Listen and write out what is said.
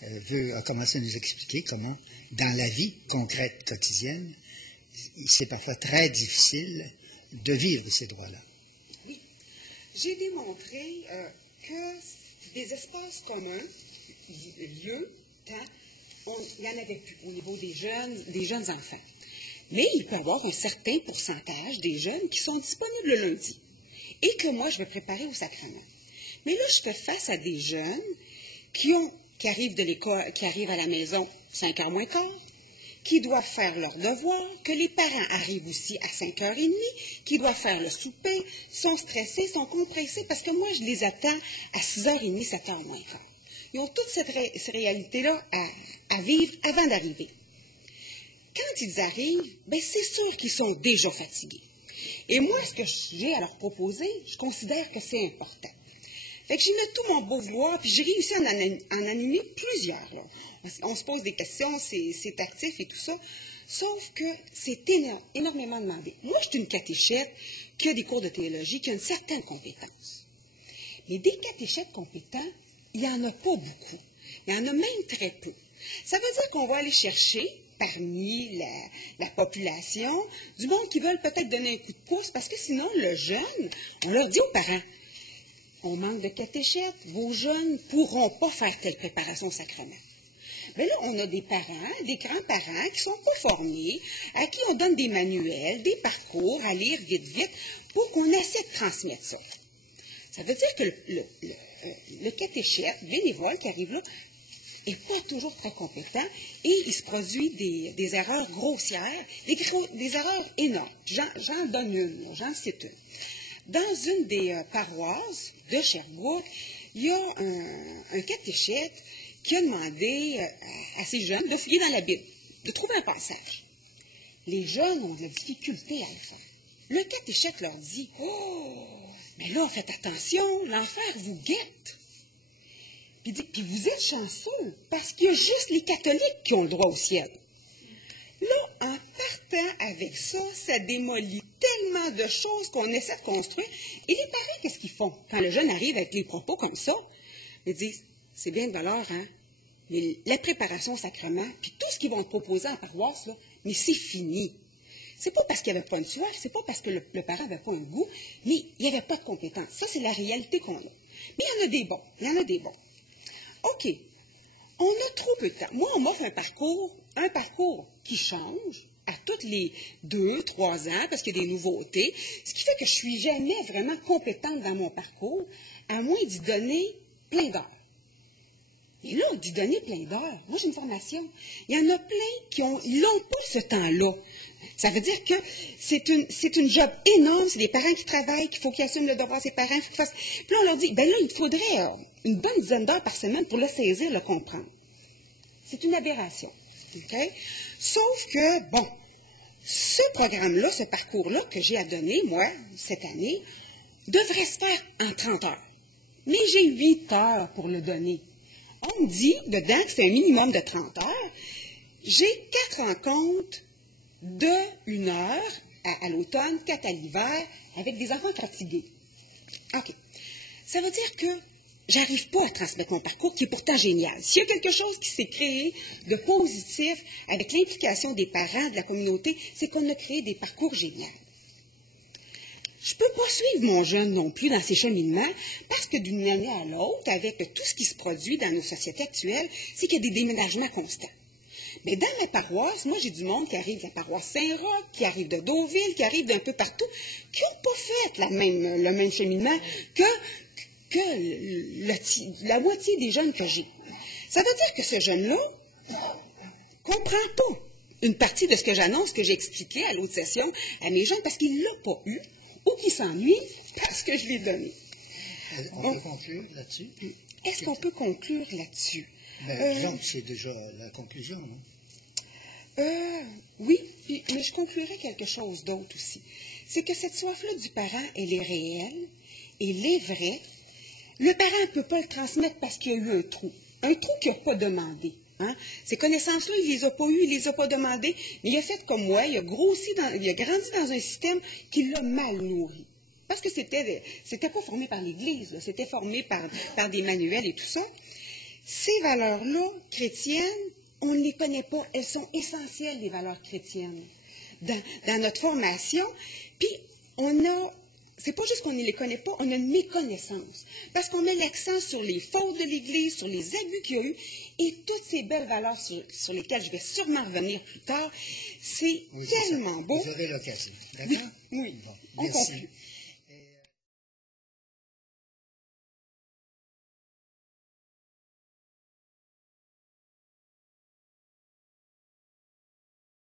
a commencé à nous expliquer comment, dans la vie concrète quotidienne, c'est parfois très difficile de vivre ces droits-là. Oui. J'ai démontré que des espaces communs, lieux, temps, il n'y en avait plus au niveau des jeunes enfants. Mais il peut y avoir un certain pourcentage des jeunes qui sont disponibles le lundi et que moi, je vais préparer au sacrement. Mais là, je fais face à des jeunes qui arrivent de l'école, qui arrivent à la maison 5h moins quart, qui doivent faire leurs devoirs, que les parents arrivent aussi à 5h30, qui doivent faire le souper, sont stressés, sont compressés, parce que moi, je les attends à 6h30, 7h moins quart. Ils ont toute cette réalité-là à vivre avant d'arriver. Quand ils arrivent, bien, c'est sûr qu'ils sont déjà fatigués. Et moi, ce que j'ai à leur proposer, je considère que c'est important. Fait que j'y mets tout mon beau vouloir, puis j'ai réussi à en animer plusieurs. Là. On se pose des questions, c'est actif et tout ça, sauf que c'est énormément demandé. Moi, je suis une catéchète qui a des cours de théologie, qui a une certaine compétence. Mais des catéchètes compétents, il n'y en a pas beaucoup. Il y en a même très peu. Ça veut dire qu'on va aller chercher parmi la population du monde qui veulent peut-être donner un coup de pouce, parce que sinon, le jeune, on leur dit aux parents, on manque de catéchètes, vos jeunes ne pourront pas faire telle préparation au sacrement. Mais là, on a des parents, des grands-parents qui sont pas formés, à qui on donne des manuels, des parcours à lire vite, pour qu'on essaie de transmettre ça. Ça veut dire que le catéchète bénévole qui arrive là n'est pas toujours très compétent et il se produit des erreurs grossières, des erreurs énormes. J'en donne une, j'en cite une. Dans une des paroisses de Sherbrooke, il y a un catéchète qui a demandé à ces jeunes de fouiller dans la Bible, de trouver un passage. Les jeunes ont de la difficulté à le faire. Le catéchète leur dit, « Oh, mais là, faites attention, l'enfer vous guette. » Puis il dit, « Puis vous êtes chanceux, parce qu'il y a juste les catholiques qui ont le droit au ciel. » Là, en partant avec ça, ça démolit tellement de choses qu'on essaie de construire. Et les parents, qu'est-ce qu'ils font? Quand le jeune arrive avec des propos comme ça, ils disent, c'est bien de valeur, hein? Mais la préparation au sacrement, puis tout ce qu'ils vont te proposer en paroisse, là, mais c'est fini. C'est pas parce qu'il n'y avait pas une soif, c'est pas parce que le parent n'avait pas un goût, mais il n'y avait pas de compétence. Ça, c'est la réalité qu'on a. Mais il y en a des bons. OK. On a trop peu de temps. Moi, on m'offre un parcours qui change à tous les 2-3 ans, parce qu'il y a des nouveautés, ce qui fait que je ne suis jamais vraiment compétente dans mon parcours, à moins d'y donner plein d'heures. Et là, d'y donner plein d'heures, moi j'ai une formation. Il y en a plein qui n'ont pas ce temps-là. Ça veut dire que c'est une job énorme, c'est des parents qui travaillent, qu'il faut qu'ils assument le devoir de ses parents, il faut qu'ils fassent. Puis là, on leur dit, ben là, il faudrait une bonne dizaine d'heures par semaine pour le saisir, le comprendre. C'est une aberration. Okay? Sauf que, bon, ce programme-là, ce parcours-là que j'ai à donner, moi, cette année, devrait se faire en 30 heures. Mais j'ai 8 heures pour le donner. On me dit, dedans, que c'est un minimum de 30 heures. J'ai 4 rencontres de 1 heure à l'automne, 4 à l'hiver, avec des enfants fatigués. OK. Ça veut dire que j'arrive pas à transmettre mon parcours, qui est pourtant génial. S'il y a quelque chose qui s'est créé de positif avec l'implication des parents, de la communauté, c'est qu'on a créé des parcours géniaux. Je ne peux pas suivre mon jeune non plus dans ses cheminements, parce que d'une année à l'autre, avec tout ce qui se produit dans nos sociétés actuelles, c'est qu'il y a des déménagements constants. Mais dans ma paroisse, moi, j'ai du monde qui arrive de la paroisse Saint-Roch, qui arrive de Deauville, qui arrive d'un peu partout, qui n'ont pas fait le même cheminement que la moitié des jeunes que j'ai. Ça veut dire que ce jeune-là ne comprend pas une partie de ce que j'annonce, que j'ai expliqué à l'autre session à mes jeunes, parce qu'il ne l'a pas eu, ou qu'il s'ennuie parce que je l'ai donné. On peut conclure là-dessus? Est-ce qu'on peut conclure là-dessus? Disons que c'est déjà la conclusion, non? Oui, mais je conclurai quelque chose d'autre aussi. C'est que cette soif-là du parent, elle est réelle, elle est vraie. Le parent ne peut pas le transmettre parce qu'il y a eu un trou qu'il n'a pas demandé. Hein? Ces connaissances-là, il ne les a pas eues, il ne les a pas demandées, mais il a fait comme moi, il a grandi dans un système qui l'a mal nourri. Parce que c'était pas formé par l'Église, c'était formé par des manuels et tout ça. Ces valeurs-là, chrétiennes, on ne les connaît pas. Elles sont essentielles, les valeurs chrétiennes, dans notre formation. Puis, c'est pas juste qu'on ne les connaît pas, on a une méconnaissance. Parce qu'on met l'accent sur les fautes de l'Église, sur les abus qu'il y a eu, et toutes ces belles valeurs sur lesquelles je vais sûrement revenir plus tard. C'est tellement beau. Vous aurez l'occasion. D'accord? Oui. Bon, On merci. conclut.